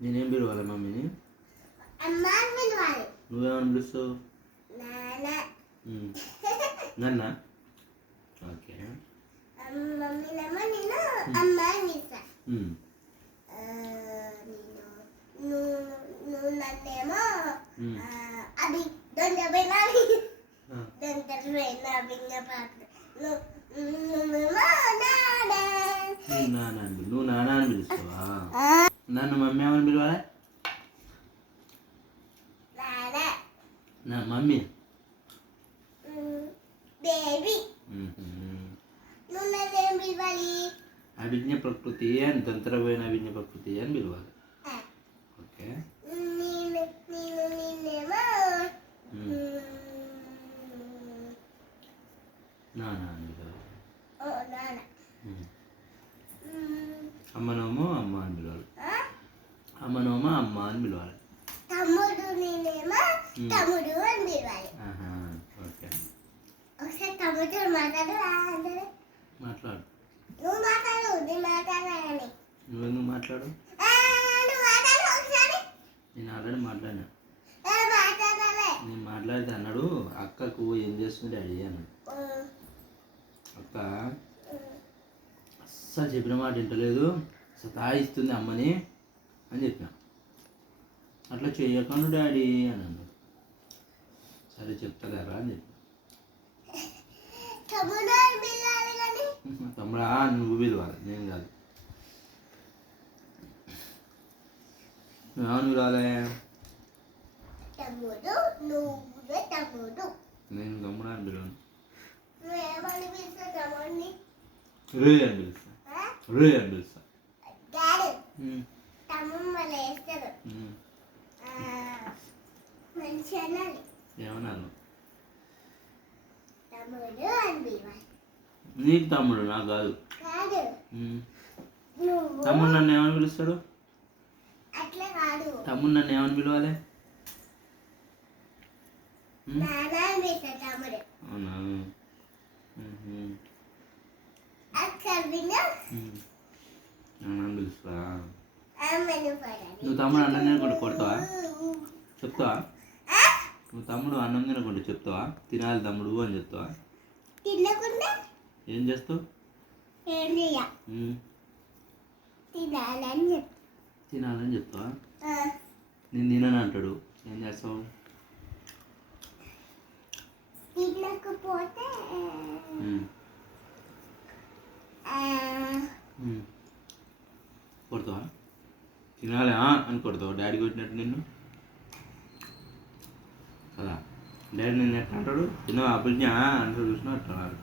నేనేం పిలవాలి మమ్మీని? నువ్వేమని పిలుస్తావు? నన్న ఓకే. నన్నేమో అది నువ్వు నాన్న అని పిలుస్తావా? నన్ను మమ్మీ ఏమని పిలవాలి? నా మమ్మీ అభిజ్ఞ ప్రకృతి అని తంత్రమైన అభిజ్ఞ ప్రకృతి అని పిలవాలి. ఓకే. నాన్న అని పిలవాలి. అమ్మనోమో అమ్మ అని పిలవాలి. అమ్మనోమో అమ్మ అని పిలవాలి. తమ్ముడు నేనేమో తమ్ముడు అని పిలవాలి. ఓకే. ఒకసారి తమ్ముడు మాట్లాడు. నువ్వు మాట్లాడు, నేను మాట్లాడాలని. నువ్వెందుకు మాట్లాడు? నేను ఆల్రెడీ మాట్లాడినా. నేను మాట్లాడితే అన్నాడు అక్కకు ఏం చేస్తుంది డాడీ అన్నాడు. అక్క అస్సలు చెప్పిన మాట వింటలేదు, సతాయిస్తుంది అమ్మని అని చెప్పిన. అట్లా చేయకుండా డాడీ అని అన్నాడు. సరే చెప్తా కదా అని చెప్పిన. తమ్ముడా నువ్వు పిలవాలి, నేను కాదు. నువ్వేమని పిలవాలి? నేను తమ్ముడా అని పిలవను. రే అని పిలుస్తా. రే అని పిలుస్తా. ఏమన్నాను? నీకు తమ్ముడు, నాకు కాదు. తమ్ముడు నన్ను ఏమని పిలుస్తాడు? తమ్ముడు నన్ను ఏమని పిలవాలి? అవునా? అన్నని పిలుస్తా. నువ్వు తమ్ముడు అన్నం తినకుండా కొడతావా? చెప్తావా? నువ్వు తమ్ముడు అన్నం తినకుండా చెప్తావా? తినాలి తమ్ముడు అని చెప్తావా? ఏం చేస్తావు? తినాలని చెప్తావా? నేను తినని అంటాడు, ఏం చేస్తావు? కొడతావా? తినాలి అని కొడతావు? డాడీ కొట్టినట్టు నిన్ను కదా? డాడీ నిన్ను ఎట్లా అంటాడు? తినో అభిజ్ఞ అంటాడు, చూసినా అంటున్నాడు.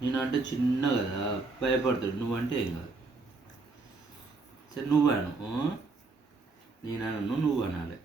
నేను అంటే చిన్న కదా, భయపడతాడు. నువ్వంటే ఏం కాదు. సరే నువ్వు అను, నేను అనను, నువ్వు అనాలి.